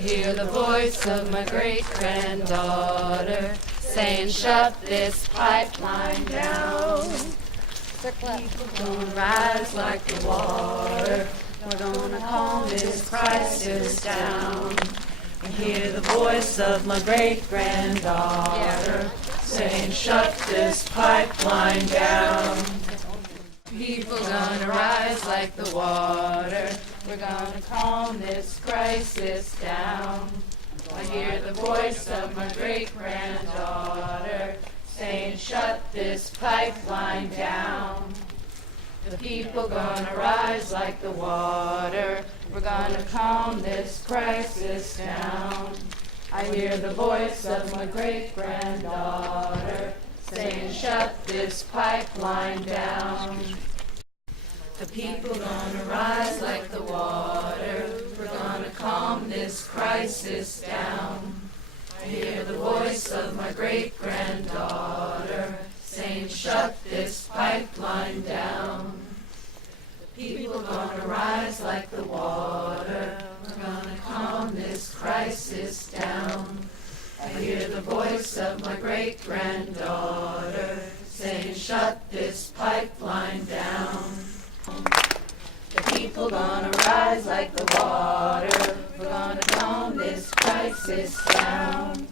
Hear the voice of my great-granddaughter saying, shut this pipeline down. People gonna rise like the water. We're gonna calm this crisis down. I hear the voice of my great-granddaughter saying, shut this pipeline down. People gonna rise like the water. We're gonna calm this crisis down. I hear the voice of my great-granddaughter saying, shut this pipeline down. The people gonna rise like the water. We're gonna calm this crisis down. I hear the voice of my great-granddaughter saying, shut this pipeline down. The people gonna rise like the water. We're gonna calm this crisis down. I hear the voice of my great-granddaughter saying, shut this pipeline down. The people gonna rise like the water. We're gonna calm this crisis down. I hear the voice of my great-granddaughter saying, shut this pipeline down. The people gonna rise like the water. We're gonna calm this crisis down.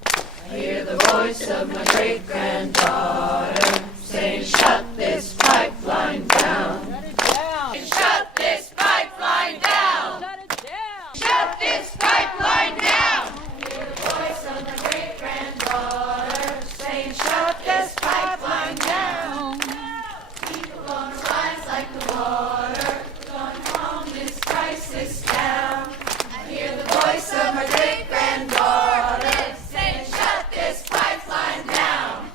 I hear the voice of my great-granddaughter saying, shut this pipeline down. Shut this pipeline down. Shut this pipeline down. I hear the voice of my great-granddaughter saying, shut this pipeline down. People gonna rise like the water. We're gonna calm this crisis down. I hear the voice of my great-granddaughter saying, shut this pipeline down.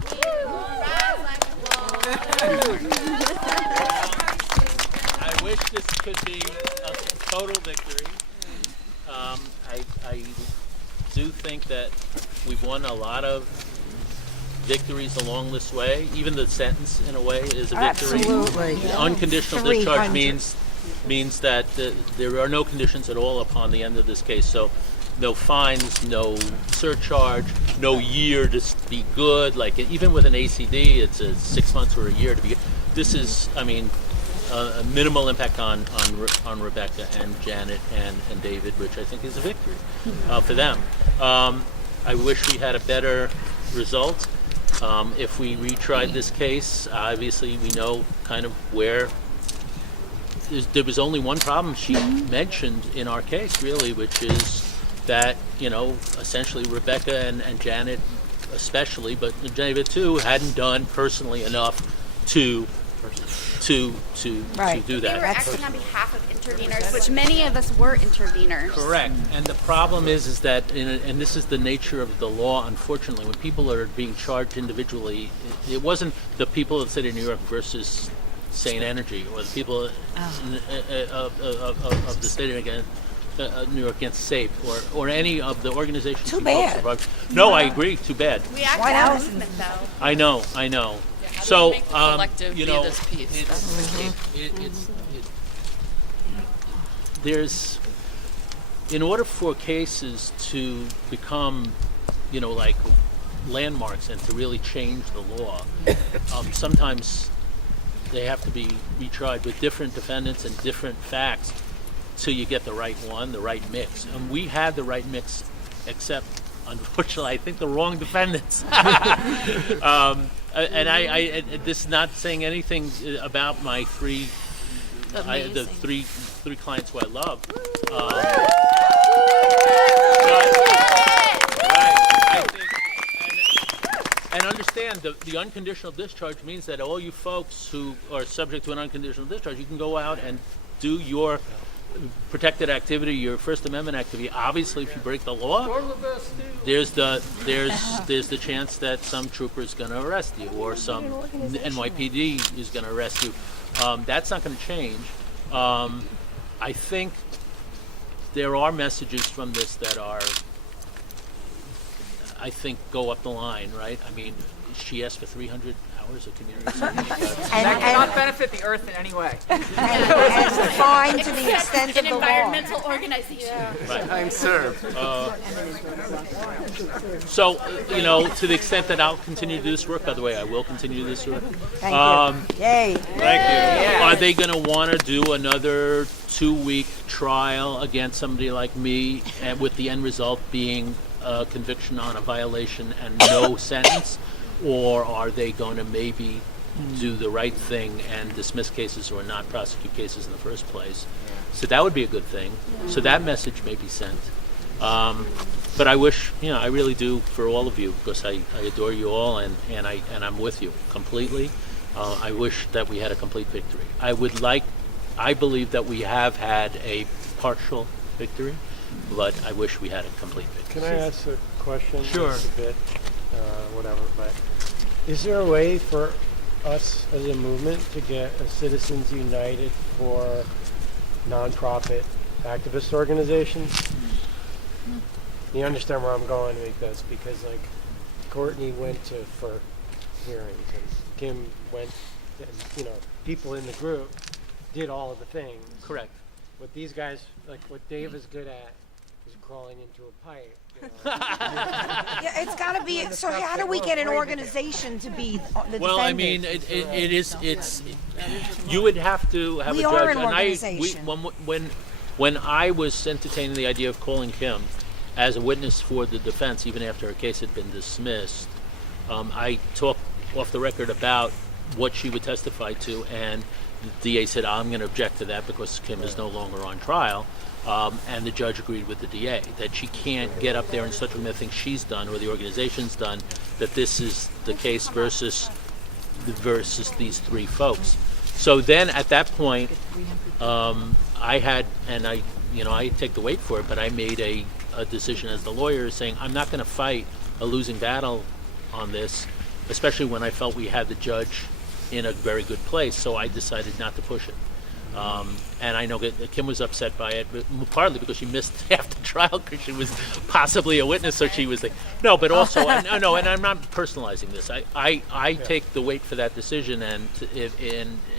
People gonna rise like the water. I wish this could be a total victory. I do think that we've won a lot of victories along this way. Even the sentence, in a way, is a victory. Absolutely. Unconditional discharge means that there are no conditions at all upon the end of this case. So, no fines, no surcharge, no year to be good. Like even with an ACD, it's a 6 months or a year to be good. This is, I mean, a minimal impact on Rebecca and Janet and David, which I think is a victory for them. I wish we had a better result. If we retried this case, obviously we know kind of where. There was only one problem she mentioned in our case, really, which is that, essentially Rebecca and Janet especially, but David too, hadn't done personally enough to do that. They were acting on behalf of interveners, which many of us were interveners. Correct. And the problem is that, and this is the nature of the law, unfortunately, when people are being charged individually, it wasn't the people of the city of New York versus Sane Energy, or the people of the state against New York Against SAFE, or any of the organizations. Too bad. No, I agree. Too bad. We act as a movement, though. I know. So, there's, in order for cases to become, like landmarks and to really change the law, sometimes they have to be retried with different defendants and different facts till you get the right one, the right mix. And we had the right mix, except, unfortunately, I think the wrong defendants. And this is not saying anything about my three clients who I love. I think, and understand the unconditional discharge means that all you folks who are subject to an unconditional discharge, you can go out and do your protected activity, your First Amendment activity. Obviously, if you break the law, there's the chance that some trooper is going to arrest you, or some NYPD is going to arrest you. That's not going to change. I think there are messages from this that are, I think, go up the line, right? I mean, she asked for 300 hours hours of community service. That cannot benefit the earth in any way. and fine to the extent An of the law. environmental organization. Time served. So, to the extent that I'll continue to do this work, by the way, I will continue to do this work. Thank you. Yay. Thank you. Are they going to want to do another 2-week trial against somebody like me, and with the end result being a conviction on a violation and no sentence? Or are they going to maybe do the right thing and dismiss cases or not prosecute cases in the first place? So that would be a good thing. So that message may be sent. But I wish, I really do, for all of you, because I adore you all, and I'm with you completely. I wish that we had a complete victory. I believe that we have had a partial victory, but I wish we had a complete victory. Can I ask a question? Sure. Just a bit, whatever, but is there a way for us as a movement to get a Citizens United for nonprofit activist organizations? You understand where I'm going with this, because Courtney went for hearings and Kim went, and people in the group did all of the things. Correct. What these guys, what Dave is good at, is crawling into a pipe. Yeah, it's got to be. So how do we get an organization to be the Well, I defendant? mean, it's you would have to have We a are judge. an organization. When I was entertaining the idea of calling Kim as a witness for the defense, even after her case had been dismissed, I talked off the record about what she would testify to, and the DA said, I'm going to object to that because Kim is no longer on trial. And the judge agreed with the DA that she can't get up there and such a thing she's done or the organization's done, that this is the case versus these three folks. So then at that point, I had, and I take the weight for it, but I made a decision as the lawyer saying, I'm not going to fight a losing battle on this, especially when I felt we had the judge in a very good place. So I decided not to push it. And I know that Kim was upset by it, but partly because she missed half the trial because she was possibly a witness, so she was like, no, but also, and I'm not personalizing this. I take the weight for that decision, and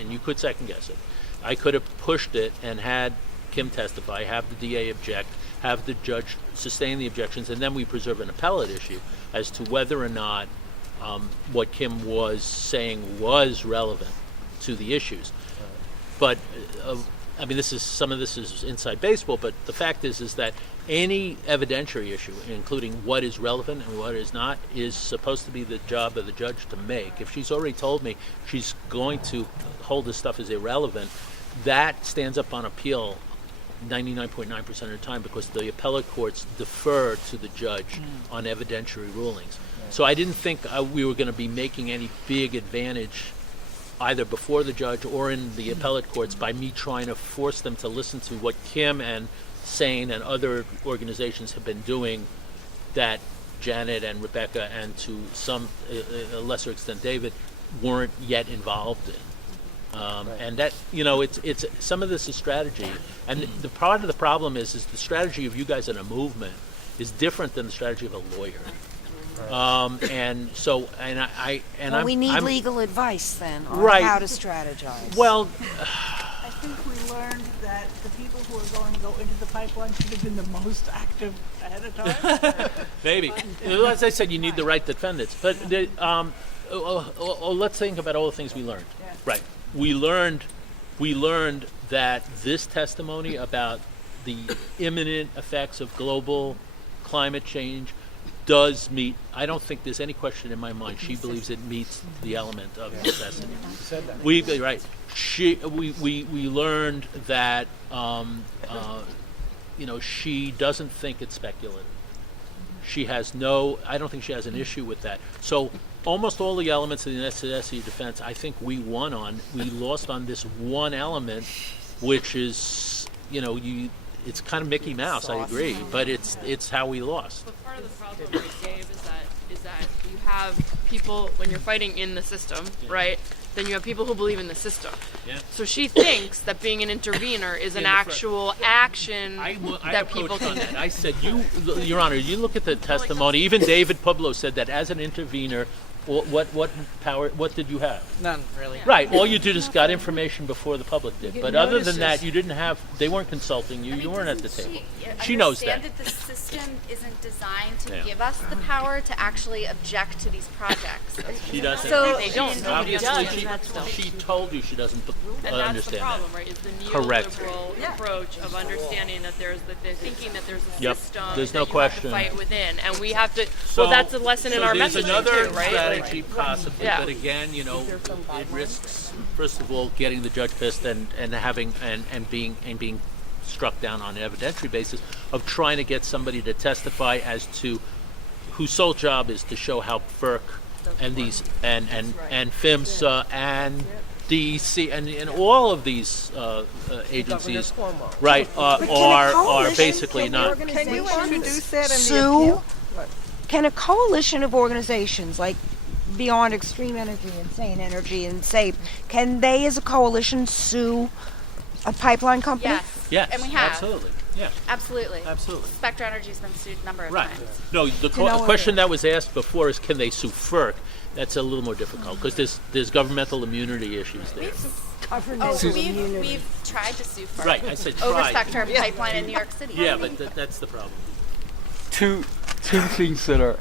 you could second guess it. I could have pushed it and had Kim testify, have the DA object, have the judge sustain the objections, and then we preserve an appellate issue as to whether or not what Kim was saying was relevant to the issues. But I mean, some of this is inside baseball. But the fact is that any evidentiary issue, including what is relevant and what is not, is supposed to be the job of the judge to make. If she's already told me she's going to hold this stuff as irrelevant, that stands up on appeal 99.9% of the time, because the appellate courts defer to the judge on evidentiary rulings. So I didn't think we were going to be making any big advantage either before the judge or in the appellate courts by me trying to force them to listen to what Kim and SANE and other organizations have been doing that Janet and Rebecca, and to some a lesser extent David, weren't yet involved in. And that, it's some of this is strategy, and the part of the problem is the strategy of you guys in a movement is different than the strategy of a lawyer. We need legal advice then on how to strategize. Well, I think we learned that the people who are going to go into the pipeline should have been the most active ahead of time. maybe. As I said, you need the right defendants. But let's think about all the things we learned. Yeah. Right. We learned that this testimony about the imminent effects of global climate change does meet. I don't think there's any question in my mind. She believes it meets the element of necessity. She said that. We learned that she doesn't think it's speculative. She has I don't think she has an issue with that. So almost all the elements of the necessity defense, I think we won on. We lost on this one element, which is, it's kind of Mickey Mouse. I agree, but it's how we lost. But part of the problem with Dave is that you have people, when you're fighting in the system, right? Then you have people who believe in the system. Yeah. So she thinks that being an intervener is an actual action I that people approached on can. that. I said, Your Honor, you look at the testimony. Even David Pueblo said that as an intervener, What power? What did you have? None, really. Right. All you did is got information before the public did. But other than that, notices. you didn't have. They weren't consulting you. You weren't at the table. She She knows that. understand that the system isn't designed to Yeah. give us the power to actually object to these projects. She doesn't. So They don't. Nobody Obviously, does. she told you she doesn't And that's the understand problem, that. right? Is the Correct. neoliberal approach of understanding that they're thinking that there's a Yep. system There's that no you question. have to fight within, and we have to. So- well, that's a lesson in our there's messaging another too, right? strategy possibly, Yeah. but again, you know, it risks first of all getting the judge pissed and having and being struck down on an evidentiary basis of trying to get somebody to testify as to whose sole job is to show how FERC and these and PHMSA and DEC and all of these agencies, right, are basically not. Can you introduce that in the Sue? appeal? Can a coalition of organizations like Beyond Extreme Energy and Sane Energy and SAFE, can they as a coalition sue a pipeline company? Yes. Yes, And we have. absolutely. Yeah, Absolutely. absolutely. Spectra Energy's been sued a number of Right. times. No, the question that was asked before is can they sue FERC? That's a little more difficult because there's governmental immunity issues there. Oh, we've tried to sue FERC Right, I said over try. Spectra Pipeline in New York City. Yeah, but that's the problem. Two things that are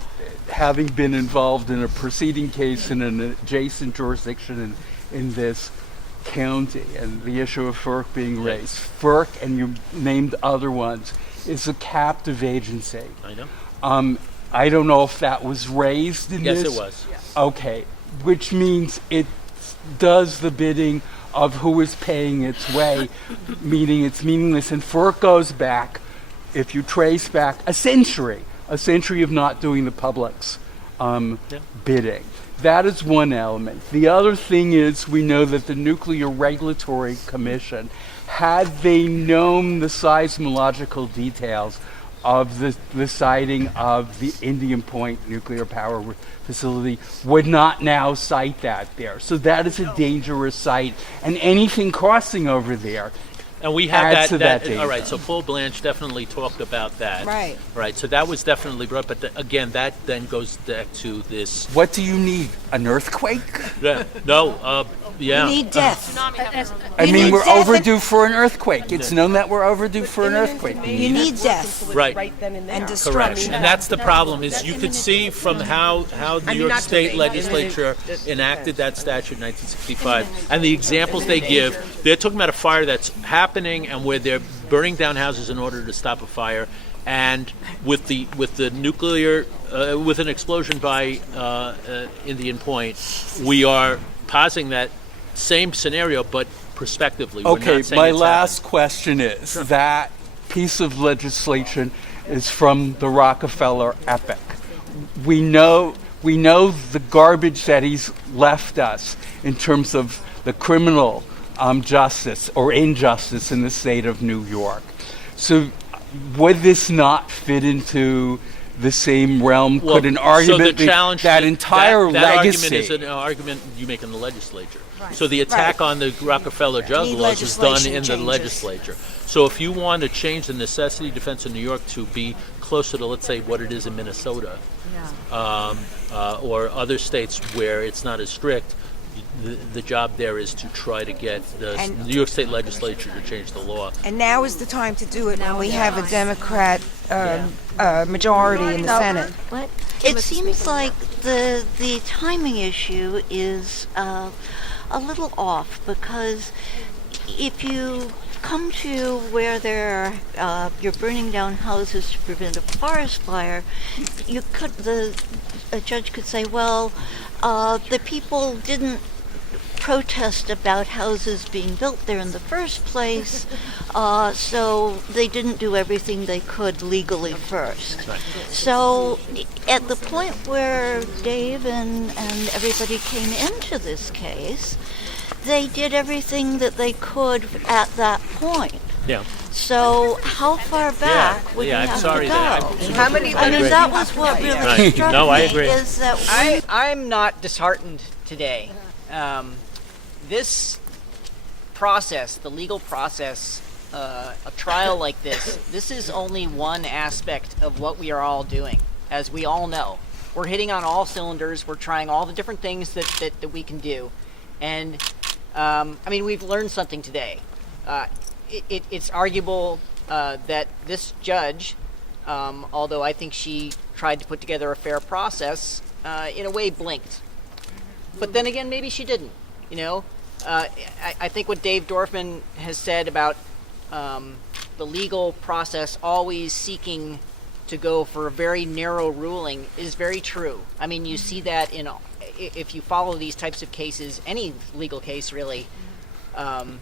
having been involved in a preceding case in an adjacent jurisdiction in this county and the issue of FERC being raised. FERC, and you named other ones, is a captive agency. I know. I don't know if that was raised in Yes, this. it was. Okay, which means it does the bidding of who is paying its way, meaning it's meaningless. And FERC goes back, if you trace back, a century of not doing the public's bidding. That is one element. The other thing is we know that the Nuclear Regulatory Commission, had they known the seismological details of the siting of the Indian Point nuclear power facility, would not now site that there. So that is a dangerous site, and anything crossing over there And we have adds to that danger. all right, so Paul Blanche definitely talked about that. Right. Right, so that was definitely brought, but again, that then goes back to this. What do you need? An earthquake? Yeah, no, yeah. You need death. Tsunami happens. I You mean, need we're death. overdue for an earthquake. It's known that we're overdue for an earthquake. You need death Right. and Correct, destruction. and that's the problem. Is you could see from how the New York State Legislature enacted that statute in 1965, and the examples they give. They're talking about a fire that's happening, and where they're burning down houses in order to stop a fire, and with the nuclear, with an explosion by Indian Point, we are positing that same scenario, but prospectively. We're Okay, not saying my it's last question is that piece of legislation is from the Rockefeller epoch. We know the garbage that he's left us in terms of the criminal justice or injustice in the state of New York. So would this not fit into the same realm? Well, Could an so argument the be challenge that to- entire that legacy? argument is an argument you make in the legislature. So the attack on the Rockefeller drug Need laws was done legislation in the changes. legislature. So if you want to change the necessity defense in New York to be closer to, let's say, what it is in Minnesota, or other states where it's not as strict, the job there is to try to get the And- New York State Legislature to change the law. And now is the time to do it when we have a Democrat majority in the Senate. What? It seems like the timing issue is a little off, because if you come to where you're burning down houses to prevent a forest fire, a judge could say, well, the people didn't protest about houses being built there in the first place, so they didn't do everything they could legally first. So at the point where Dave and everybody came into this case, they did everything that they could at that point. Yeah. So how far back would you I'm have sorry to go? that How many I mean, agree. that was what really Right. struck No, I me, agree. is that I'm not disheartened today. This process, the legal process, a trial like this is only one aspect of what we are all doing, as we all know. we're hitting on all cylinders. We're trying all the different things that we can do. And, I mean, we've learned something today. It's arguable that this judge, although I think she tried to put together a fair process, in a way blinked. But then again, maybe she didn't. You know, I think what Dave Dorfman has said about the legal process always seeking to go for a very narrow ruling is very true. I mean, you see that if you follow these types of cases, any legal case really, the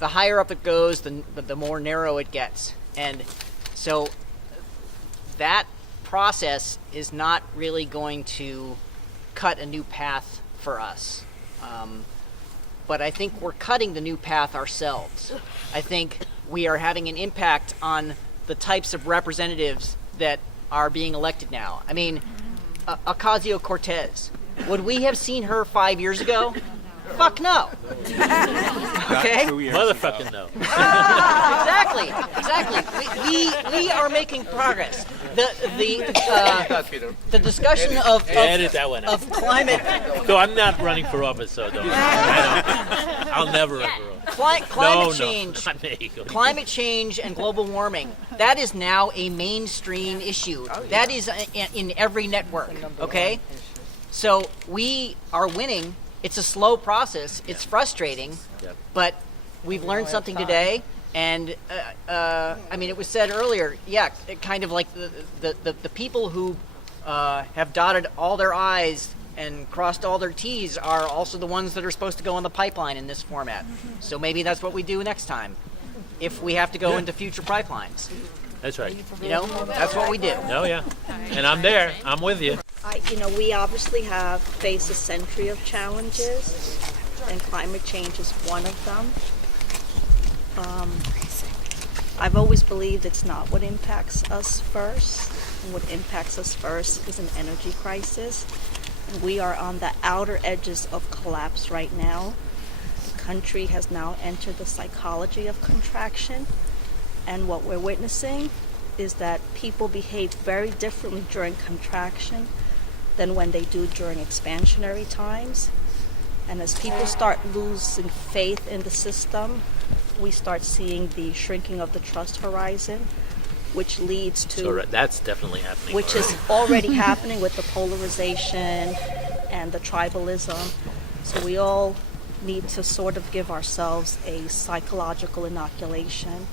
higher up it goes, the more narrow it gets. And so that process is not really going to cut a new path for us. But I think we're cutting the new path ourselves. I think we are having an impact on the types of representatives that are being elected now. I mean, Ocasio-Cortez, would we have seen her 5 years ago? Fuck no. Okay? Motherfucking no. Exactly. We are making progress. The discussion of Edit that one out. of climate So I'm not running for office, so don't. I'll never ever run. climate change. Not me. Climate change and global warming, that is now a mainstream issue. That is in every network, okay? So we are winning. It's a slow process. It's frustrating, but we've learned something today. And I mean, it was said earlier, kind of like the people who have dotted all their I's and crossed all their T's are also the ones that are supposed to go on the pipeline in this format. So maybe that's what we do next time, if we have to go into future pipelines. That's right. You know, that's what we do. Oh yeah, and I'm there. I'm with you. We obviously have faced a century of challenges, and climate change is one of them. I've always believed it's not what impacts us first. And what impacts us first is an energy crisis. And we are on the outer edges of collapse right now. The country has now entered the psychology of contraction. And what we're witnessing is that people behave very differently during contraction than when they do during expansionary times. And as people start losing faith in the system, we start seeing the shrinking of the trust horizon, which leads to... So that's definitely happening. Which is already happening with the polarization and the tribalism. So we all need to sort of give ourselves a psychological inoculation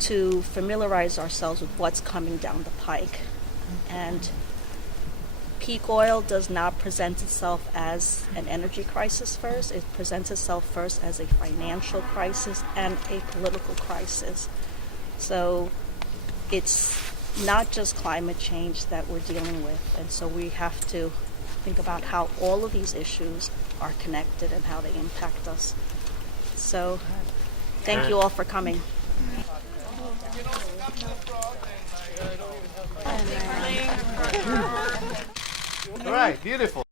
to familiarize ourselves with what's coming down the pike. And peak oil does not present itself as an energy crisis first. It presents itself first as a financial crisis and a political crisis. So it's not just climate change that we're dealing with. And so we have to think about how all of these issues are connected and how they impact us. So thank you all for coming. All right, beautiful.